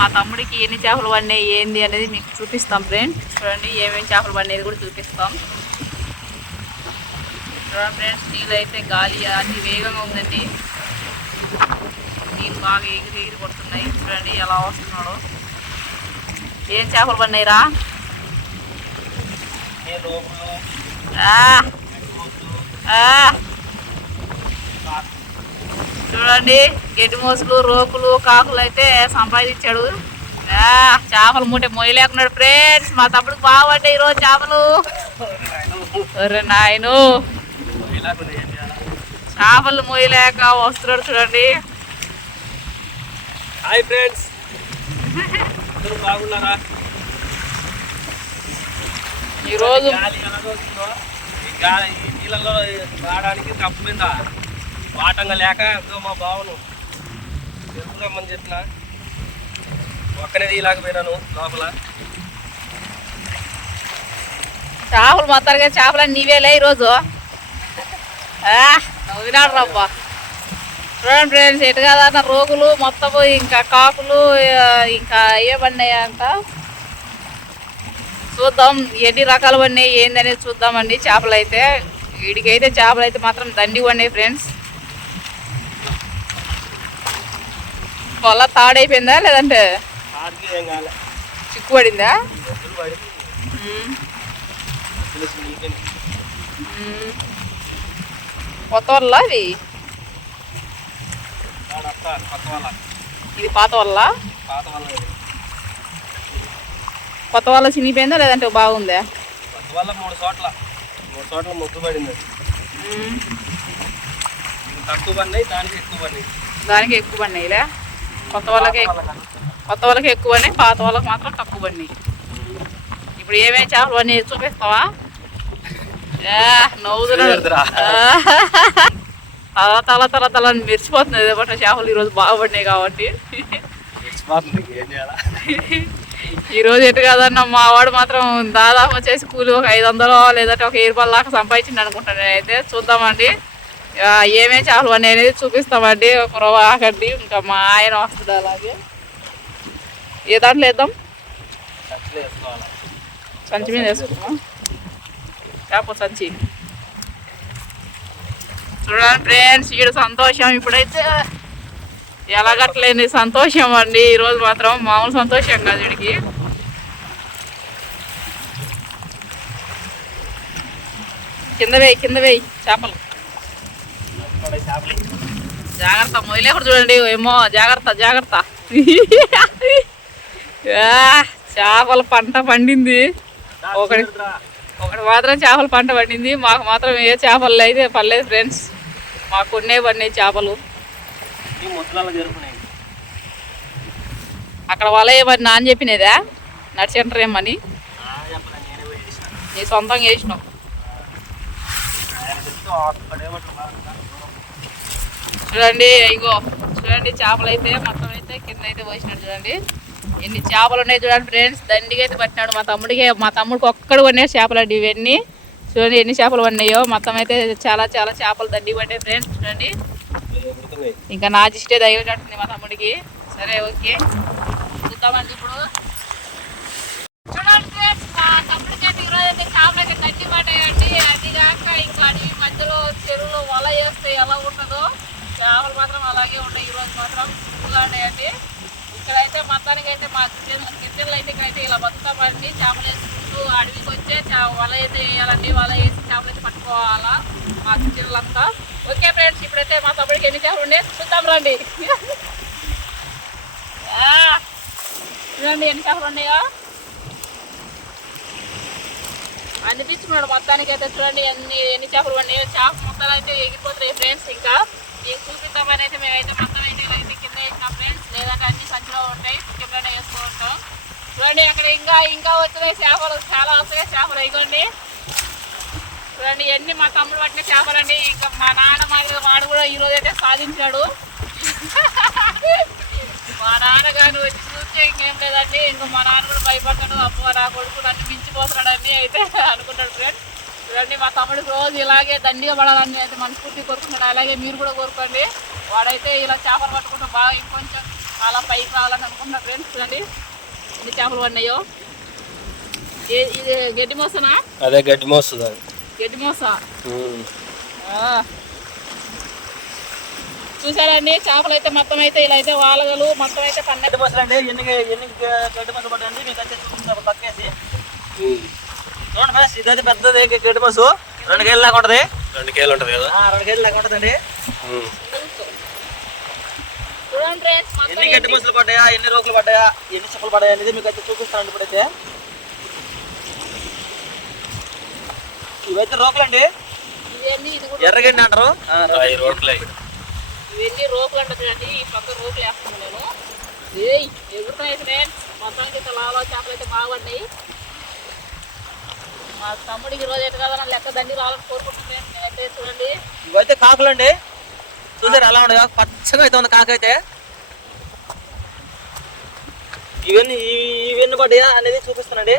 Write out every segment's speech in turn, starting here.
మా తమ్ముడికి ఎన్ని చేపలు పడినాయి ఏంది అనేది మీకు చూపిస్తాం ఫ్రెండ్స్. చూడండి ఏమేమి చేపలు పడినది కూడా చూపిస్తాం. చూడండి ఫ్రెండ్స్, నీళ్ళు అయితే గాలి అతి వేగంగా ఉందండి. నీళ్ళు బాగా ఎగిరి కొడుతున్నాయి. చూడండి ఎలా వస్తున్నాడో. ఏం చేపలు పడినాయిరా? చూడండి గడ్డి మోసులు, రోకులు, కాకులు అయితే సంపాదించాడు. చేపలు మూట మొయ్యలేకున్నాడు ఫ్రెండ్స్. మా తమ్ముడికి బాగుపడ్డాయి ఈరోజు చేపలు. నాయను చేపలు మొయ్యలేక వస్తున్నాడు. చూడండి. హాయ్ ఫ్రెండ్స్, బాగున్నారా? ఈరోజు నీళ్ళలో రావడానికి కప్పు మీద వాటంగా లేక ఎంతో మా బావను తెలుపురమ్మని చెప్పిన ఒక్కనేది ఇలాగపోయినాను లోపల. చేపలు మొత్తాలుగా చేపలని నీవేలే ఈరోజు. నవ్వినాడు రబ్బా. చూడండి ఫ్రెండ్స్, ఎటు కాదన్న రోగులు మొత్తము, ఇంకా కాకులు, ఇంకా ఏ పడినాయి అంట. చూద్దాం ఎన్ని రకాలు పడినాయి ఏందనేది చూద్దామండి. చేపలు అయితే వీడికైతే చేపలు అయితే మాత్రం దండి పడినాయి ఫ్రెండ్స్. పొల్ల తాడైపోయిందా లేదంటే చిక్కు పడిందా? కొత్త వల్ల అది ఇది పాత వల్ల. కొత్త వల్ల చినిగిపోయిందా లేదంటే బాగుందా? కొత్త వల్ల మూడు చోట్ల ముగ్గు పడింది. తక్కువ పడినాయి, దానికి ఎక్కువ పడినాయి. దానికి ఎక్కువ పడినాయిలే. కొత్త వాళ్ళకి ఎక్కువ పడినాయి, పాత వాళ్ళకి మాత్రం తక్కువ పడినాయి. ఇప్పుడు ఏమేమి చేపలు పడినాయి చూపిస్తావా? నవ్వుతున్నాడు. తల మెరిచిపోతుంది ఏదోట. చేపలు ఈరోజు బాగా పడినాయి కాబట్టి. ఈరోజు ఎటు కాదన్న మా వాడు మాత్రం దాదాపు వచ్చేసి కూలి ఒక 500 లేదంటే ఒక 1000 రూపాయల దాకా సంపాదించింది అనుకుంటాను నేనైతే. చూద్దామండి ఏమేమి చేపలు పడినాయి అనేది చూపిస్తామండి. ఒక రవ్వ ఆకండి, ఇంకా మా ఆయన వస్తుంది. అలాగే ఏ దాంట్లో వేద్దాం? సంచి మీద వేసుకుందాం. చేప సంచి. చూడండి ఫ్రెండ్స్, ఈడు సంతోషం ఇప్పుడైతే ఎలాగట్లేని సంతోషం అండి. ఈరోజు మాత్రం మామూలు సంతోషం కాదు వీడికి. కింద వేయి చేపలు. జాగ్రత్త మొయ్యలే కూడా చూడండి. ఏమో జాగ్రత్త. చేపల పంట పండింది. ఒకటి మాత్రం చేపల పంట పండింది. మాకు మాత్రం ఏ చేపలు అయితే పర్లేదు ఫ్రెండ్స్. మాకు కొన్నే పడినాయి చేపలు. అక్కడ వల ఏమని నాన్న చెప్పినదా? నడిచెంటర్ ఏమని నీ సొంతంగా వేసినావు. చూడండి ఇగో చూడండి చేపలు అయితే మొత్తం అయితే కింద అయితే పోసినాడు. చూడండి ఎన్ని చేపలు ఉన్నాయి చూడండి ఫ్రెండ్స్. దండిగా అయితే పట్టినాడు మా తమ్ముడికి ఒక్కడు పడినాయి చేపలు అండి ఇవన్నీ. చూడండి ఎన్ని చేపలు పడినాయో. మొత్తం అయితే చాలా చేపలు దండిగా పడ్డాయి ఫ్రెండ్స్. చూడండి ఇంకా నా దిష్టే తగిలినట్టుంది మా తమ్ముడికి. సరే ఓకే చూద్దామండి ఇప్పుడు. చూడండి ఫ్రెండ్స్, మా తమ్ముడికి అయితే ఈరోజు అయితే చేపలు అయితే దండి పడ్డాయండి. అది కాక ఇంకా అడవి మధ్యలో చెరువులో వల వేస్తే ఎలా ఉంటుందో చేపలు మాత్రం అలాగే ఉంటాయి. ఈరోజు మాత్రం ఫుల్గా ఉన్నాయండి. ఇక్కడైతే మొత్తానికి అయితే మా గిద్దెలు అయితే ఇక్కడైతే ఇలా బతుకమండి. చేపలు వేసుకుంటూ అడవికి వచ్చే వల అయితే వేయాలండి. వల వేసి చేపలు అయితే పట్టుకోవాలా మా గిద్దెలంతా. ఓకే ఫ్రెండ్స్, ఇప్పుడైతే మా తమ్ముడికి ఎన్ని చేపలు ఉన్నాయి చూద్దాం రండి. చూడండి ఎన్ని చేపలు ఉన్నాయో అన్ని తీసుకున్నాడు మొత్తానికి అయితే. చూడండి ఎన్ని చేపలు ఉన్నాయో. చేప మొత్తాలు అయితే ఎగిరిపోతున్నాయి ఫ్రెండ్స్. ఇంకా మీకు చూపిద్దామని అయితే మేమైతే మొత్తం అయితే ఇలా అయితే కింద వేసినాం ఫ్రెండ్స్. లేదంటే అన్ని సంచిలో ఉంటాయి, కిందనే వేసుకుంటాం. చూడండి అక్కడ ఇంకా వచ్చినాయి చేపలు, చాలా వస్తాయి చేపలు. ఇగోండి చూడండి ఎన్ని మా తమ్ముడు పట్టిన చేపలండి. ఇంకా మా నాన్న మాదిరిగా వాడు కూడా ఈరోజు అయితే సాధించాడు. మా నాన్నగారు వచ్చి చూస్తే ఇంకేం లేదండి. ఇంకా మా నాన్న కూడా భయపడ్డాడు. అబ్బో నా కొడుకు నన్ను మించిపోతున్నాడని అయితే అనుకుంటాడు ఫ్రెండ్స్. చూడండి మా తమ్ముడికి రోజు ఇలాగే దండిగా పడాలని అయితే మనస్ఫూర్తి కోరుకుంటాడు. అలాగే మీరు కూడా కోరుకోండి. వాడైతే ఇలా చేపలు పట్టుకుంటూ బాగా ఇంకొంచెం అలా పైకి రావాలని అనుకుంటున్నా ఫ్రెండ్స్. చూడండి ఎన్ని చేపలు పడినాయో. ఇది గడ్డి మోసనా? అదే గడ్డి మోస్తుంది అది. గడ్డి మోస. చూసారండి చేపలు అయితే మొత్తం అయితే ఇలా అయితే వాలగలు మొత్తం అయితే గడ్డి మోసలు అండి. ఎన్ని గడ్డి మోసలు పడ్డాయండి మీకు అయితే చూపించాము పక్కేసి. చూడండి ఫ్రెండ్స్, ఇదైతే పెద్దది గడ్డి మోసు. 2 కేజీలు దాకా ఉంటుంది. 2 కేజీలు ఉంటుంది కదా. 2 కేజీలు దాకా ఉంటుందండి. చూడండి ఫ్రెండ్స్ ఎన్ని గడ్డి మోసలు పడ్డాయా, ఎన్ని రోకులు పడ్డాయా, ఎన్ని చెప్పులు పడ్డాయా అనేది మీకు అయితే చూపిస్తానండి ఇప్పుడైతే. ఇవైతే రోకులు అండి. ఎర్రగడ్డి అంటారు. ఇవన్నీ రోకులు అంటే చూడండి. ఈ పక్క రోకులు వేస్తాను నేను. ఎగురుతాయి ఫ్రెండ్స్. మొత్తానికి అయితే లాలో చేపలు అయితే బాగున్నాయి. మా తమ్ముడికి రోజు అయితే కదా లెక్క దండి రావాలని కోరుకుంటున్నాను నేనైతే. చూడండి ఇవైతే కాకులు అండి. చూసారు ఎలా ఉండదు, పచ్చగా అయితే ఉంది కాకు అయితే. ఇవన్నీ పడ్డాయా అనేది చూపిస్తానండి.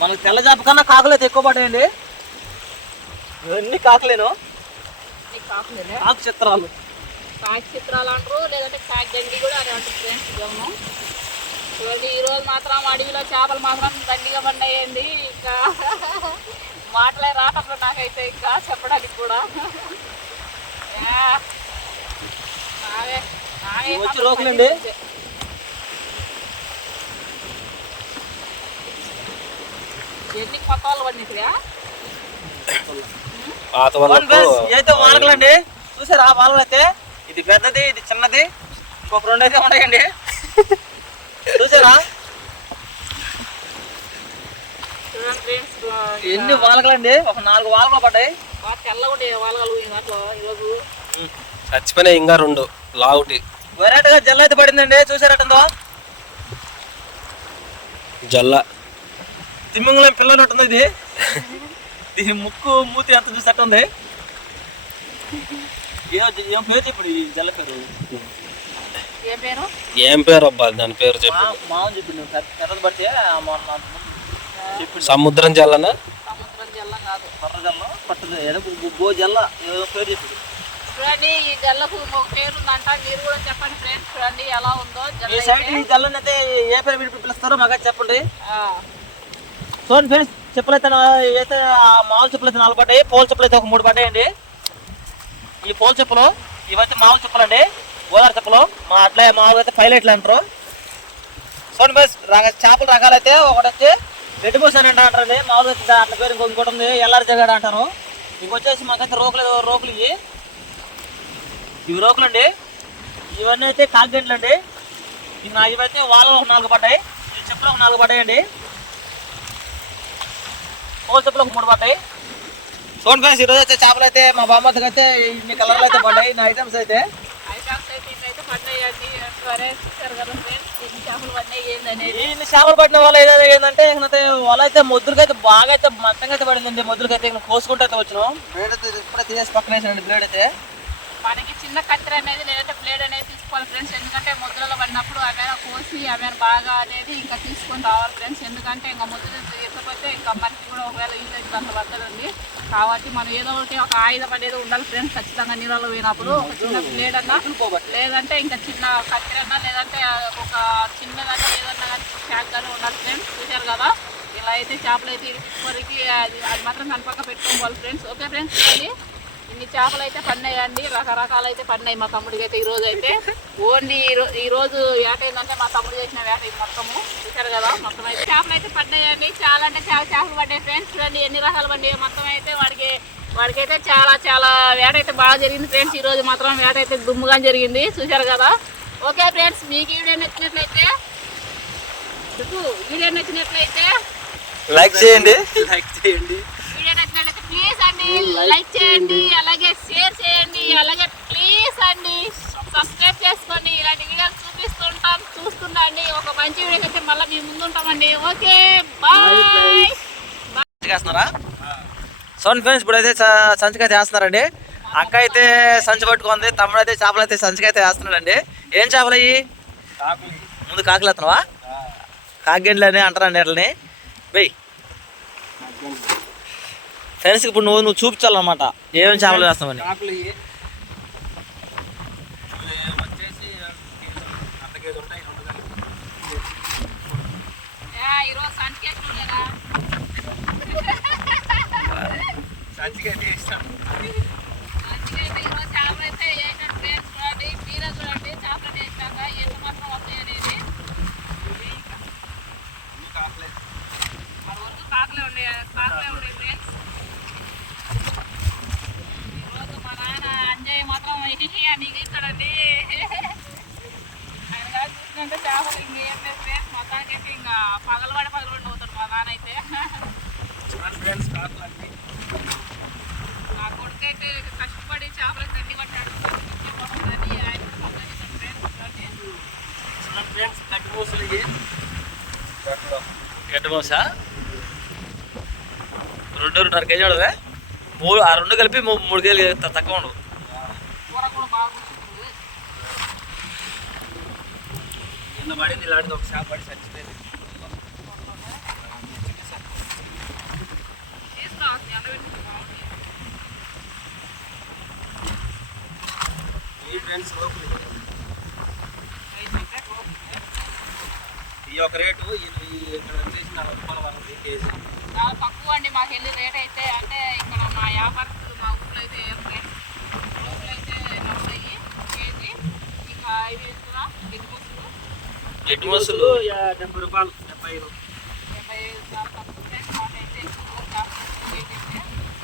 మనకు తెల్ల చేప కన్నా కాకులు అయితే ఎక్కువ పడ్డాయండి. ఇవన్నీ కాకులేను. కాకు చిత్రాలు, కాకి చిత్రాలు అంటారు, లేదంటే కాకి దండి కూడా అని అంటారు ఫ్రెండ్స్. గమను చూడండి ఈరోజు మాత్రం అడవిలో చేపలు మాత్రం దండిగా పడినాయండి. ఇంకా మాటలే రావట్లేదు నాకైతే ఇంకా చెప్పడానికి కూడా. వచ్చి రోకులండి. ఎన్ని కొత్త వాళ్ళు పడినట్టుగా అయితే వానకలండి. చూసారా ఆ వానలు అయితే? ఇది పెద్దది, ఇది చిన్నది, ఇంకొక 2 అయితే ఉన్నాయండి. చూసారా ఎన్ని వానకలండి? ఒక 4 వానకలు పడ్డాయి. తెల్లగుండే వానగలు దాంట్లో ఈరోజు చచ్చిపోయినాయి ఇంకా 2 లావుటి. వెరైటీగా జల్ల అయితే పడిందండి. చూసారటందో జల్ల తిమ్మింగళం పిల్లలు ఉంటుంది. ఇది దీని ముక్కు మూతి ఎంత చూసేట్టు ఉంది. ఏం పేరు చెప్పడు ఈ జల్ల పేరు? ఏం పేరు అబ్బా దాని పేరు చెప్పు. మామూలు చెప్పిండు పెద్దది పడితే సముద్రం జల్లనా? సముద్రం జల్ల కాదు, కొర్ర జల్ల పట్టుది గో జల్ల ఏదో పేరు చెప్పిండు. చూడండి ఈ జల్లకు ఒక పేరు ఉందంట. మీరు కూడా చెప్పండి ఫ్రెండ్స్, చూడండి ఎలా ఉందో ఈ సైడ్. ఈ జల్లని అయితే ఏ పేరు విడిపి పిలుస్తారో మాకు చెప్పండి. చూడండి ఫ్రెండ్స్, చెప్పులు అయితే అయితే మామూలు చెప్పులు అయితే 4 పడ్డాయి. పోల్ చెప్పులు అయితే ఒక 3 పడ్డాయండి. ఈ పోల్ చెప్పులు ఇవైతే మామూలు చెప్పులు అండి, గోదావరి చెప్పులు. అట్లే మామూలుగా అయితే పైలైట్లు అంటారు. చూడండి ఫ్రెండ్స్, చేపల రకాలు అయితే ఒకటి రెడ్ బోస్ అని అంటారండి. మామూలుగా అట్ల పేరు ఇంకోటి ఉంది, ఎల్ఆర్ జగడ అంటారు. ఇంకొచ్చేసి మాకైతే రోకులు ఇవి రోకులు అండి. ఇవన్నీ అయితే కాకిగంటలు అండి. ఇవైతే వాళ్ళు ఒక 4 పడ్డాయి. ఈ చెప్పులు ఒక 4 పడ్డాయండి. పోల్ చెప్పులు ఒక 3 పడ్డాయి. చూడండి ఫ్రెండ్స్, ఈరోజు అయితే చేపలు అయితే మా బామ్మకి అయితే ఇన్ని కలర్లు అయితే పడ్డాయి. నా ఐటమ్స్ అయితే పడ్డాయండి. చూసారు కదా ఫ్రెండ్స్ ఎన్ని చేపలు పడినాయి ఏందనేది. ఇన్ని చేపలు పడిన వాళ్ళు ఏంటంటే వాళ్ళ అయితే మొద్దులకి అయితే బాగా అయితే మంటంగా అయితే పడిందండి. మొద్దులకి అయితే కోసుకుంటూ అయితే వచ్చినాం. బ్లేడ్ అయితే ఇప్పుడే తీసేసి పక్కన వేసానండి. బ్లేడ్ అయితే మనకి చిన్న కత్తెర అనేది లేదంటే బ్లేడ్ అనేది తీసుకోవాలి ఫ్రెండ్స్. ఎందుకంటే ముద్రలో పడినప్పుడు అవేనా కోసి అవేనా బాగా అనేది ఇంకా తీసుకొని రావాలి ఫ్రెండ్స్. ఎందుకంటే ఇంకా ముద్ర ఎత్తకపోతే ఇంకా మనకి కూడా ఒకవేళ యూజ్ అయితే అంత పడుతుందండి. కాబట్టి మనం ఏదో ఒకటి ఒక ఆయుధం అనేది ఉండాలి ఫ్రెండ్స్. ఖచ్చితంగా నీళ్ళలో పోయినప్పుడు ఒక చిన్న బ్లేడ్ అన్నా, లేదంటే ఇంకా చిన్న కత్తెర అన్నా, లేదంటే ఒక చిన్నదన్నా ఏదన్నా కానీ షాక్ కానీ ఉండాలి ఫ్రెండ్స్. చూశారు కదా ఇలా అయితే చేపలు అయితే ఇరిపించుకోరికి అది మాత్రం కనుపక్క పెట్టుకోవాలి ఫ్రెండ్స్. ఓకే ఫ్రెండ్స్, చూడండి ఇన్ని చేపలు అయితే పడినాయండి. రకరకాలు అయితే పడినాయి మా తమ్ముడికి అయితే. ఈరోజు అయితే ఓన్లీ ఈరోజు వేట ఏంటంటే మా తమ్ముడు చేసిన వేట ఇది మొత్తము. చూసారు కదా మొత్తం అయితే చేపలు అయితే పడినాయండి. చాలా అంటే చాలా చేపలు పడ్డాయి ఫ్రెండ్స్. చూడండి ఎన్ని రకాలు పడ్డాయి మొత్తం అయితే. వాడికైతే చాలా వేట అయితే బాగా జరిగింది ఫ్రెండ్స్. ఈరోజు మాత్రం వేట అయితే దుమ్ముగా జరిగింది. చూసారు కదా. ఓకే ఫ్రెండ్స్, మీకు వీడియో నచ్చినట్లయితే లైక్ చేయండి. వీడియో నచ్చినట్లయితే ప్లీజ్ అండి లైక్ చేయండి, అలాగే షేర్ చేయండి, అలాగే ప్లీజ్ అండి సబ్స్క్రైబ్ చేసుకోండి. ఇలాంటి వీడియోలు చూస్తుండండి. ఒక మంచి వీడియో అయితే మళ్ళీ మీ ముందు ఉంటామండి. Okay bye. చేస్తున్నారా? సౌండ్ ఫ్రెండ్స్, ఇప్పుడైతే సంచికైతే వేస్తున్నారండి. అక్క అయితే సంచి పట్టుకుంది, తమ్ముడు అయితే చేపలు అయితే సంచికైతే వేస్తున్నాడండి. ఏం చేపలు అయ్యి? ముందు కాకులు ఎత్తున్నావా? కాకిగంటలు అని అంటారండి. అట్లని వెయ్యి ఫ్రెండ్స్ ఇప్పుడు నువ్వు చూపించాలన్నమాట ఏమేమి చేపలు వేస్తామని. చాకులు ఇవి వచ్చేసి అర్ధ కేజీ ఉంటాయి, 2 కలిపి. ఈరోజు సంచికేసి ఉండేదా సంచికి అయితే ఇస్తాం. మంచిగా అయితే ఈరోజు చేపలు అయితే వేసినట్టు ఫ్రెండ్స్ చూడండి, మీరే చూడండి చేపలు వేసినాక ఎంత మాత్రం వస్తాయి అనేది. మన వరకు కాకలే ఉండే ఫ్రెండ్స్. ఈరోజు మా నాన్న అంజయ్ మాత్రం నీకు ఇస్తాడండి. ఆయన కాదు చూసుకుంటే చేపలు ఇంకేం లేదు ఫ్రెండ్స్. మొత్తానికి అయితే ఇంకా పగలబడి అవుతాడు మా నాన్న అయితే. ఫ్రెండ్స్ కాకులు అన్నీ నా కొడుకు అయితే కష్టపడి చేపలు గడ్డి పట్టాడు. ఫ్రెండ్స్ గడ్డి పూసలు ఇవి గడ్డి మోసా 2.5 కేజీ ఉండవే. ఆ 2 కలిపి 3 కేజీలు తక్కువ ఉండవు. కూర కూడా బాగా కూర్చుంటుంది. నిన్న పడింది ఇలాంటిది, ఒక చేప పడి చచ్చిపోయింది. తీసుకురావచ్చు ఎండబెట్టుకుంటే బాగుంటుంది. ఈ ఫ్రెండ్స్ రోపులు ఈ ఒక రేటు ఇక్కడ వచ్చేసి 40 రూపాయల వరకు కేజీ. చాలా తక్కువ అండి మాకు వెళ్ళి రేట్ అయితే. అంటే ఇక్కడ మా వ్యాపారస్తులు మా ఊళ్ళో అయితే లోపల అయితే 40 కేజీ. ఇంకా ఇవి వేస్తున్నా గడ్డి మోసలు 70 రూపాయలు, 75. 75 చాలా తక్కువ ఫ్రెండ్స్. మాకైతే ఎక్కువ కేజీ అయితే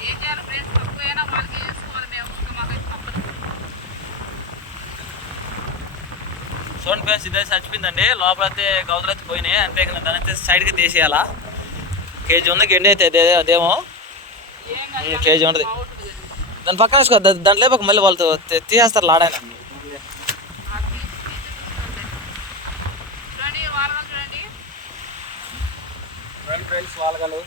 ఏం చేయాలి ఫ్రెండ్స్, తక్కువైనా వాళ్ళకి వేసుకోవాలి మేము. ఇంకా మాకైతే తప్పదు. చూడండి ఫ్రెండ్స్, ఇదే చచ్చిపోయిందండి. లోపల అయితే గౌతులు అయితే పోయినాయి. అంతే కదా, దాని అయితే సైడ్కి తీసేయాలా. కేజీ ఉంది గడ్డి అయితే అదేమో ఏం కాదు, కేజీ ఉండదు. బాగుంటుంది. దాని పక్కన వేసుకో, దాంట్లో లేపక మళ్ళీ వాళ్ళతో తీసేస్తారు లాడైనా. చూడండి వారం చూడండి. ఫ్రెండ్స్ వాళ్ళగలు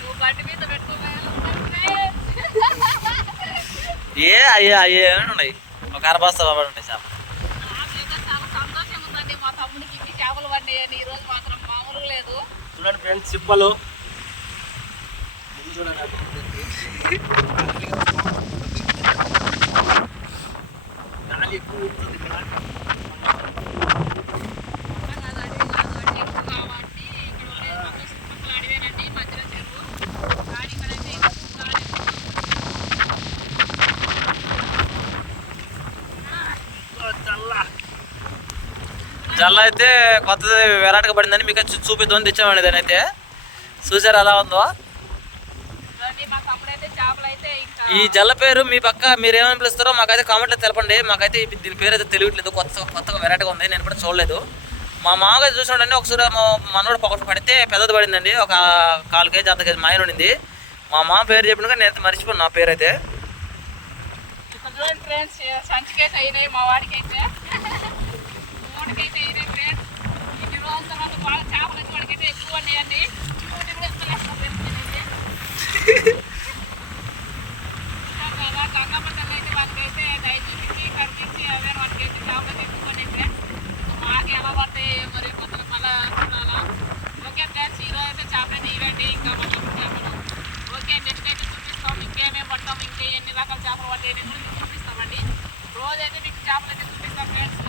నువ్వు బండి మీద పెట్టుకోవాలి. అయ్యే ఉన్నాయి. ఒక అరబస్తా ఉంటాయి చేప. నాకైతే చాలా సంతోషంగా ఉందండి. మా తమ్ముడికి ఇన్ని చేపలు పడ్డాయని ఈరోజు మాత్రం మామూలుగా లేదు. చూడండి ఫ్రెండ్స్, చిప్పలు ఇది చూడండి. గాలి ఎక్కువ ఉంటుంది ఇక్కడ. అది అడవి కాదు, అడవి ఎక్కువ కాబట్టి ఇక్కడ ఉండేది మొత్తం చుట్టుపక్కల అడవేనండి, మధ్యలో చెరువు. కానీ ఇక్కడైతే ఎక్కువ గాలి. జల్ల అయితే కొత్తది వెరైటీగా పడిందని మీకు చూపిద్దామని తెచ్చామండి. దాని అయితే చూసారు ఎలా ఉందో. చూడండి మా తమ్ముడైతే చేపలు అయితే ఇంకా ఈ జల్ల పేరు మీ పక్క మీరు ఏమని పిలుస్తారో మాకైతే కామెంట్లో తెలపండి. మాకైతే దీని పేరు అయితే తెలియట్లేదు, కొత్తగా వెరైటీగా ఉంది. నేను కూడా చూడలేదు. మా మామగారు చూసినాడండి. ఒకసారి మనోడు పొగటి పడితే పెద్దది పడిందండి. ఒక 4 కేజీ 1/2 కేజీ మాయన ఉండింది. మా మామ పేరు చెప్పినాక నేనైతే మర్చిపోను నా పేరు అయితే. ఇక్కడ చూడండి ఫ్రెండ్స్, సంచికైతే అయినాయి మా వాడికి అయితే. మూడికైతే అయినాయి ఫ్రెండ్స్. ఇన్ని రోజుల తర్వాత బాగా చేపలు అయితే వాడికైతే ఎక్కువ ఉన్నాయండి. గంగపట్టలు అయితే వాటికైతే దయచేసి కనిపించి అదే వాటికైతే చేపలు ఎక్కువ ఉన్నాయి ఫ్రెండ్స్. మాకు ఎలా పడతాయి మరి కొత్తగా మళ్ళీ చూడాలా. ఓకే ఫ్రెండ్స్, ఈరోజు అయితే చేపలు ఇవ్వండి. ఇంకా మళ్ళీ చేపలు ఓకే నెక్స్ట్ అయితే చూపిస్తాం. ఇంకేమేమి పడతాం, ఇంకా ఎన్ని రకాల చేపలు పడ్డాయి కూడా మీకు చూపిస్తామండి. రోజైతే మీకు చేపలు అయితే చూపిస్తాం ఫ్రెండ్స్.